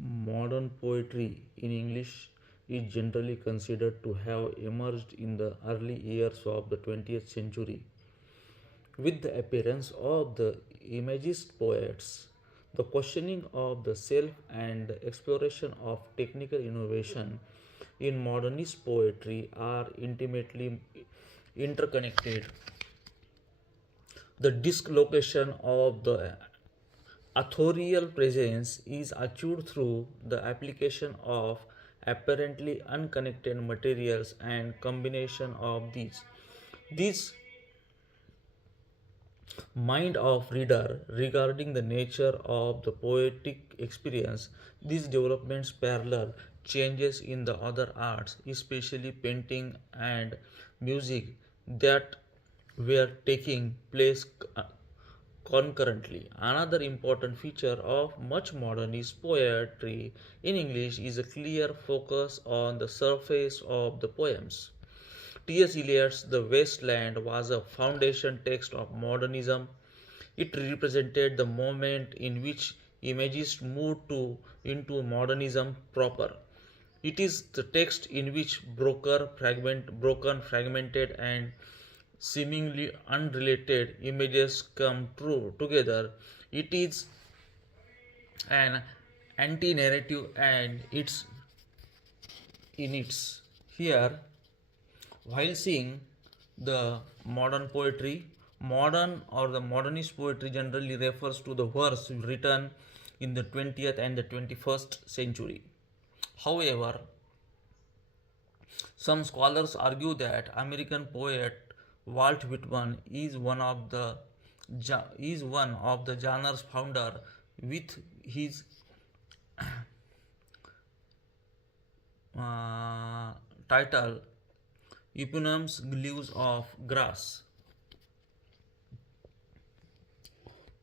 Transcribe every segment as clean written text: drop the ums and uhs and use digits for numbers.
Modern poetry in English is generally considered to have emerged in the early years of the 20th century. With the appearance of the Imagist poets, the questioning of the self and the exploration of technical innovation in modernist poetry are intimately interconnected. The dislocation of the authorial presence is achieved through the application of apparently unconnected materials and combination of these. This mind of reader regarding the nature of the poetic experience. These developments parallel changes in the other arts, especially painting and music, that were taking place concurrently. Another important feature of much modernist poetry in English is a clear focus on the surface of the poems. T.S. Eliot's The Waste Land was a foundation text of modernism. It represented the moment in which imagists moved into modernism proper. It is the text in which broken, fragmented, and seemingly unrelated images come true together. It is an anti-narrative and it's in its here. While seeing the modern poetry, modern or the modernist poetry generally refers to the verse written in the 20th and the 21st century. However, some scholars argue that American poet Walt Whitman is one of the genre's founder with his uh, title Eponymous Leaves of Grass.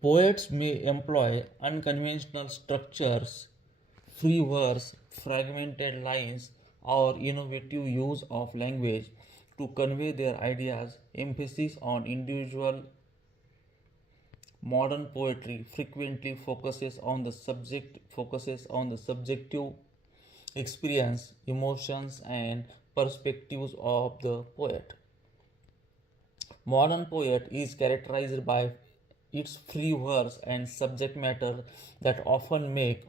Poets may employ unconventional structures, free verse, fragmented lines, or innovative use of language to convey their ideas. Emphasis on individual modern poetry frequently focuses on the subjective experience, emotions, and perspectives of the poet. Modern poet is characterized by its free verse and subject matter that often make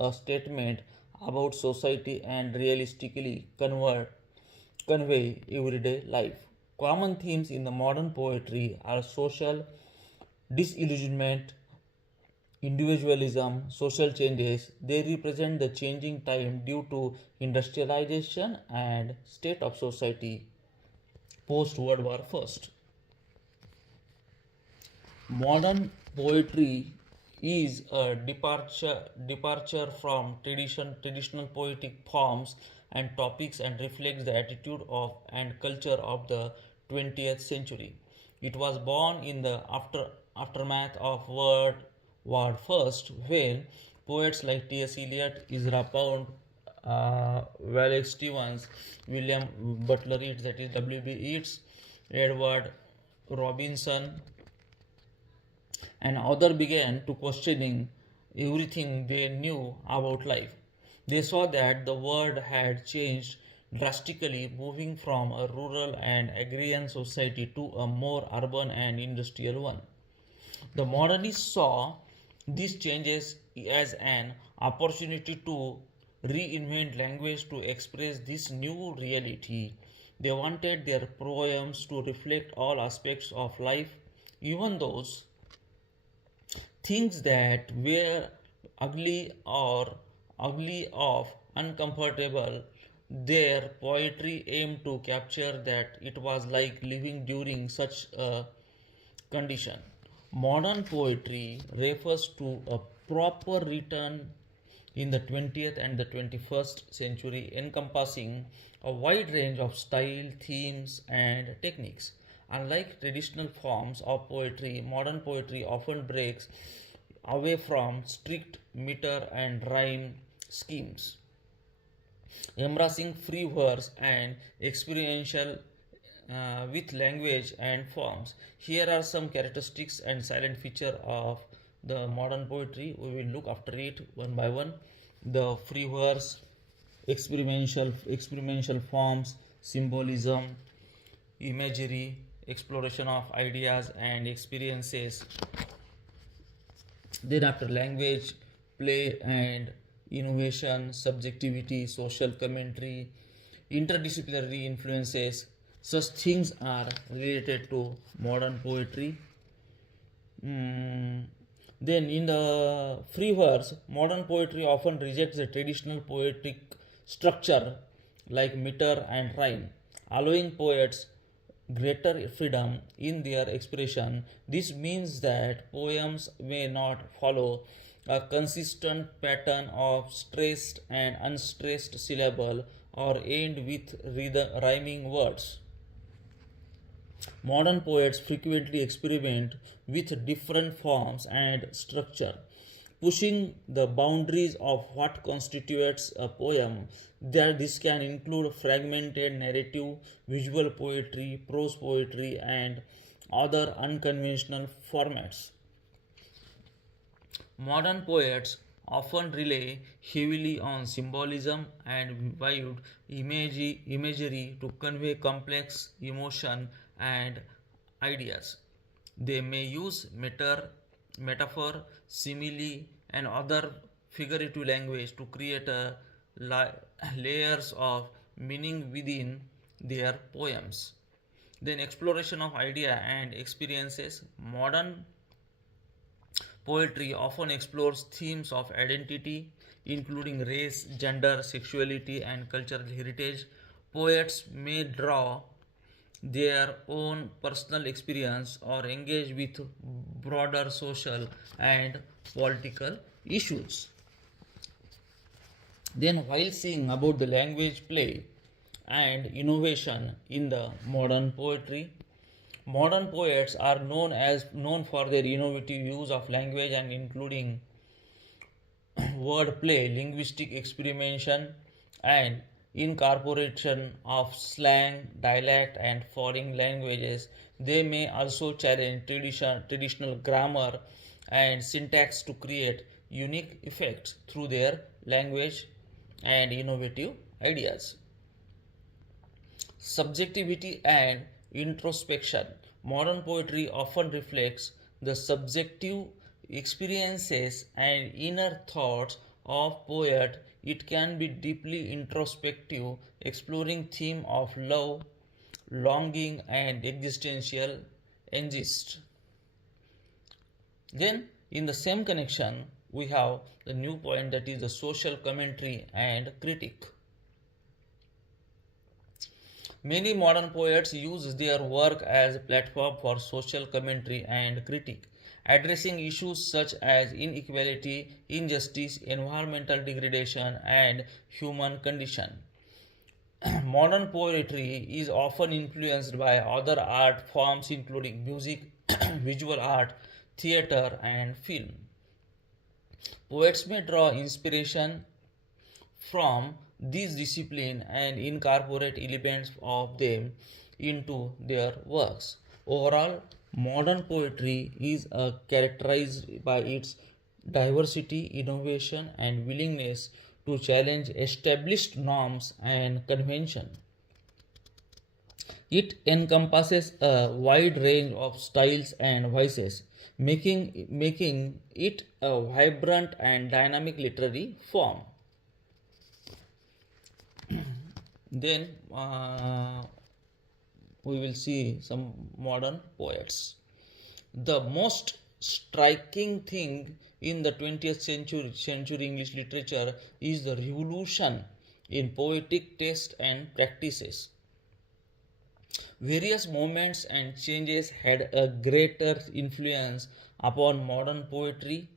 a statement about society and realistically convey everyday life. Common themes in the modern poetry are social disillusionment, individualism, social changes. They represent the changing time due to industrialization and state of society post World War I. Modern poetry is a departure from traditional poetic forms and topics and reflects the attitude of and culture of the 20th century. It was born in the aftermath of World War I when poets like T.S. Eliot, Ezra Pound, Wallace Stevens, William Butler Yeats, that is W.B. Yeats, Edward Robinson, and others began to questioning everything they knew about life. They saw that the world had changed drastically, moving from a rural and agrarian society to a more urban and industrial one. The modernists saw these changes as an opportunity to reinvent language to express this new reality. They wanted their poems to reflect all aspects of life, even those things that were ugly or uncomfortable. Their poetry aimed to capture that it was like living during such a condition. Modern poetry refers to a proper written in the 20th and the 21st century, encompassing a wide range of style, themes, and techniques. Unlike traditional forms of poetry, modern poetry often breaks away from strict meter and rhyme schemes, embracing free verse and experiential with language and forms. Here are some characteristics and silent feature of the modern poetry. We will look after it one by one. the free verse, experimental forms, symbolism, imagery, exploration of ideas and experiences. Then after language, play and innovation, subjectivity, social commentary, interdisciplinary influences, such things are related to modern poetry. Then in the free verse, modern poetry often rejects the traditional poetic structure like meter and rhyme, allowing poets greater freedom in their expression. This means that poems may not follow a consistent pattern of stressed and unstressed syllable or end with rhyming words. Modern poets frequently experiment with different forms and structure, pushing the boundaries of what constitutes a poem. This can include fragmented narrative, visual poetry, prose poetry, and other unconventional formats. Modern poets often rely heavily on symbolism and vivid imagery to convey complex emotion and ideas. They may use metaphor, simile, and other figurative language to create layers of meaning within their poems. Then, exploration of idea and experiences. Modern poetry often explores themes of identity, including race, gender, sexuality, and cultural heritage. Poets may draw their own personal experience or engage with broader social and political issues. Then, while seeing about the language play and innovation in the modern poetry, modern poets are known for their innovative use of language and including wordplay, linguistic experimentation, and incorporation of slang, dialect, and foreign languages. They may also challenge traditional grammar and syntax to create unique effects through their language and innovative ideas. Subjectivity and introspection. Modern poetry often reflects the subjective experiences and inner thoughts of poet. It can be deeply introspective, exploring theme of love, longing, and existential angst. Then, in the same connection, we have the new point, that is the social commentary and critique. Many modern poets use their work as a platform for social commentary and critique, addressing issues such as inequality, injustice, environmental degradation, and human condition. Modern poetry is often influenced by other art forms including music, visual art, theater, and film. Poets may draw inspiration from these disciplines and incorporate elements of them into their works. Overall, modern poetry is characterized by its diversity, innovation, and willingness to challenge established norms and convention. It encompasses a wide range of styles and voices, making it a vibrant and dynamic literary form. Then we will see some modern poets. The most striking thing in the 20th century English literature is the revolution in poetic taste and practices. Various movements and changes had a greater influence upon modern poetry,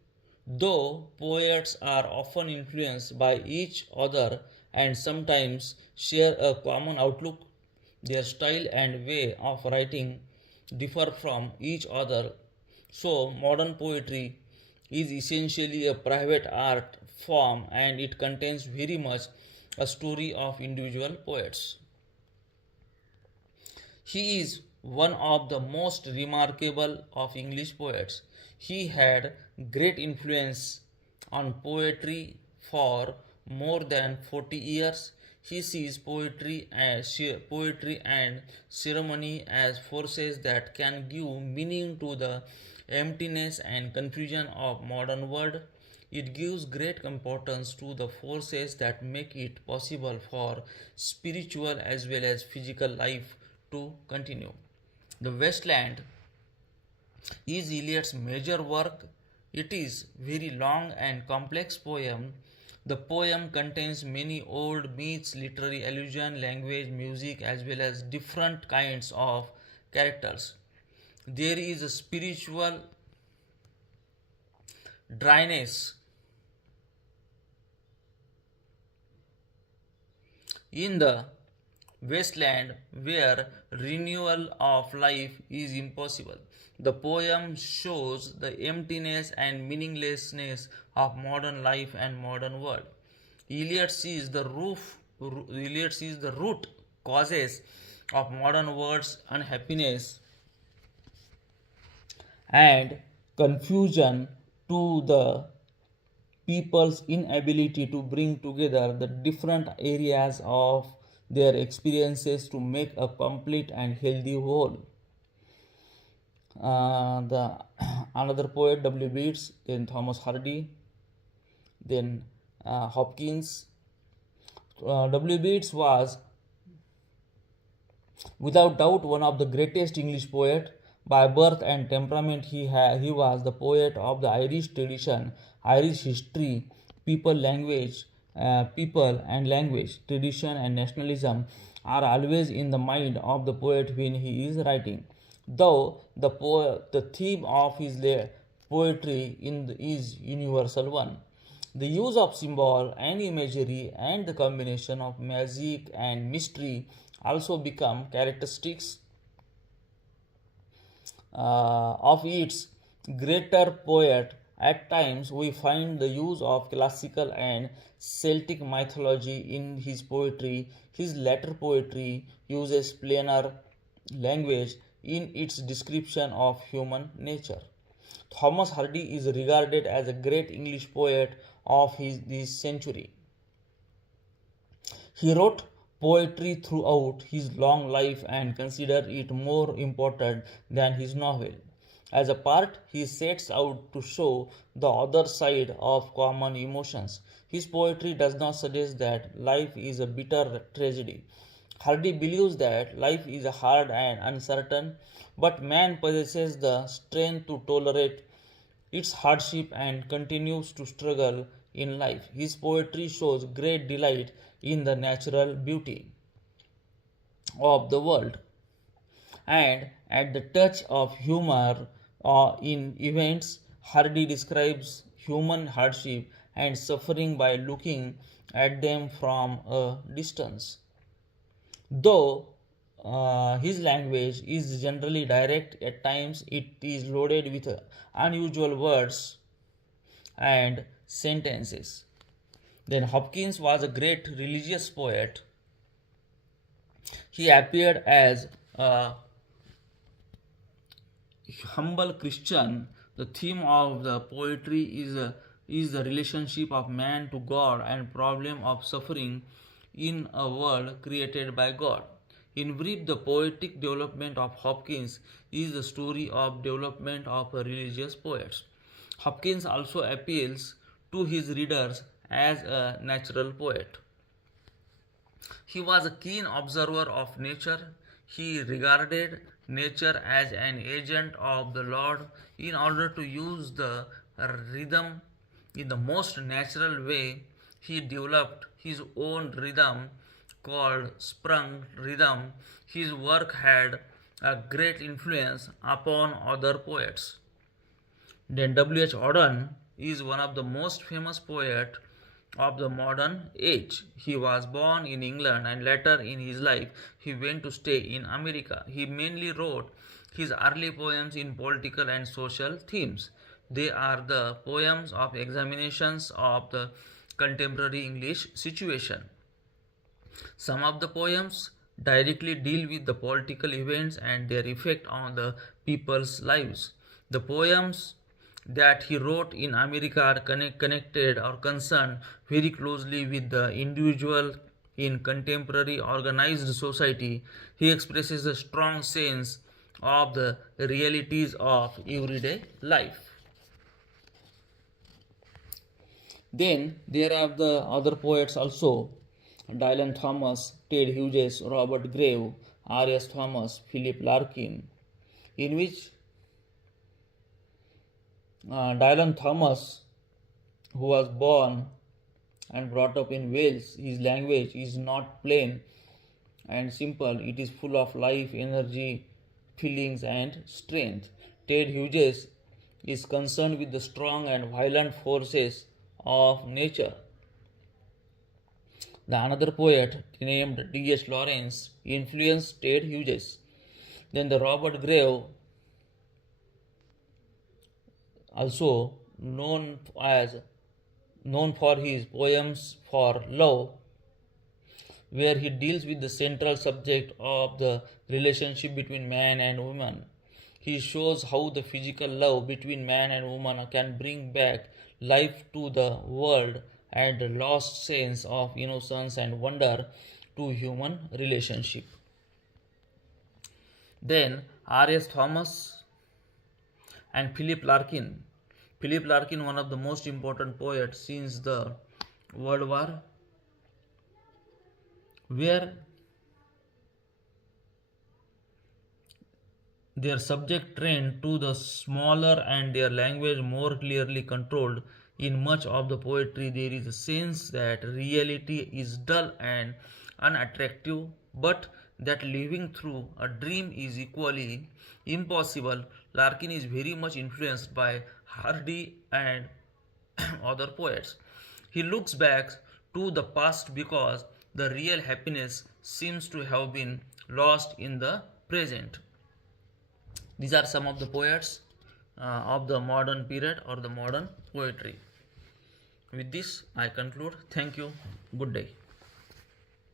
though poets are often influenced by each other and sometimes share a common outlook. Their style and way of writing differ from each other. So, modern poetry is essentially a private art form and it contains very much a story of individual poets. He is one of the most remarkable of English poets. He had great influence on poetry for more than 40 years. He sees poetry and ceremony as forces that can give meaning to the emptiness and confusion of modern world. It gives great importance to the forces that make it possible for spiritual as well as physical life to continue. The Wasteland is Eliot's major work. It is very long and complex poem. The poem contains many old myths, literary allusion, language, music, as well as different kinds of characters. There is a spiritual dryness in the wasteland where renewal of life is impossible. The poem shows the emptiness and meaninglessness of modern life and modern world. Eliot sees the root causes of modern world's unhappiness and confusion to the people's inability to bring together the different areas of their experiences to make a complete and healthy whole. The another poet W. Yeats, then Thomas Hardy, then Hopkins. W. Yeats was without doubt one of the greatest English poets. By birth and temperament, he was the poet of the Irish tradition, Irish history, people and language, tradition and nationalism are always in the mind of the poet when he is writing. Though the theme of his poetry is universal one. The use of symbol and imagery and the combination of magic and mystery also become characteristics of its greater poet. At times, we find the use of classical and Celtic mythology in his poetry. His later poetry uses plainer language in its description of human nature. Thomas Hardy is regarded as a great English poet of this century. He wrote poetry throughout his long life and considered it more important than his novel. As a part, he sets out to show the other side of common emotions. His poetry does not suggest that life is a bitter tragedy. Hardy believes that life is hard and uncertain, but man possesses the strength to tolerate its hardship and continues to struggle in life. His poetry shows great delight in the natural beauty of the world and at the touch of humor in events. Hardy describes human hardship and suffering by looking at them from a distance. Though his language is generally direct, at times it is loaded with unusual words and sentences. Then Hopkins was a great religious poet. He appeared as a humble Christian. The theme of the poetry is the relationship of man to God and problem of suffering in a world created by God. In brief, the poetic development of Hopkins is the story of development of a religious poet. Hopkins also appeals to his readers as a natural poet. He was a keen observer of nature. He regarded nature as an agent of the Lord in order to use the rhythm in the most natural way. He developed his own rhythm called sprung rhythm. His work had a great influence upon other poets. Then W.H. Auden is one of the most famous poets of the modern age. He was born in England and later in his life he went to stay in America. He mainly wrote his early poems in political and social themes. They are the poems of examinations of the contemporary English situation. Some of the poems directly deal with the political events and their effect on the people's lives. The poems that he wrote in America are connected or concerned very closely with the individual in contemporary organized society. He expresses a strong sense of the realities of everyday life. Then there are the other poets also: Dylan Thomas, Ted Hughes, Robert Grave, R.S. Thomas, Philip Larkin, in which Dylan Thomas, who was born and brought up in Wales, his language is not plain and simple, it is full of life, energy, feelings, and strength. Ted Hughes is concerned with the strong and violent forces of nature. The another poet named D.H. Lawrence influenced Ted Hughes. Then the Robert Grave, also known for his poems for love, where he deals with the central subject of the relationship between man and woman. He shows how the physical love between man and woman can bring back life to the world and the lost sense of innocence and wonder to human relationship. Then R.S. Thomas and Philip Larkin. Philip Larkin, one of the most important poets since the World War, where their subject trend to the smaller and their language more clearly controlled. In much of the poetry, there is a sense that reality is dull and unattractive, but that living through a dream is equally impossible. Larkin is very much influenced by Hardy and other poets. He looks back to the past because the real happiness seems to have been lost in the present. These are some of the poets of the modern period or the modern poetry. With this, I conclude. Thank you. Good day.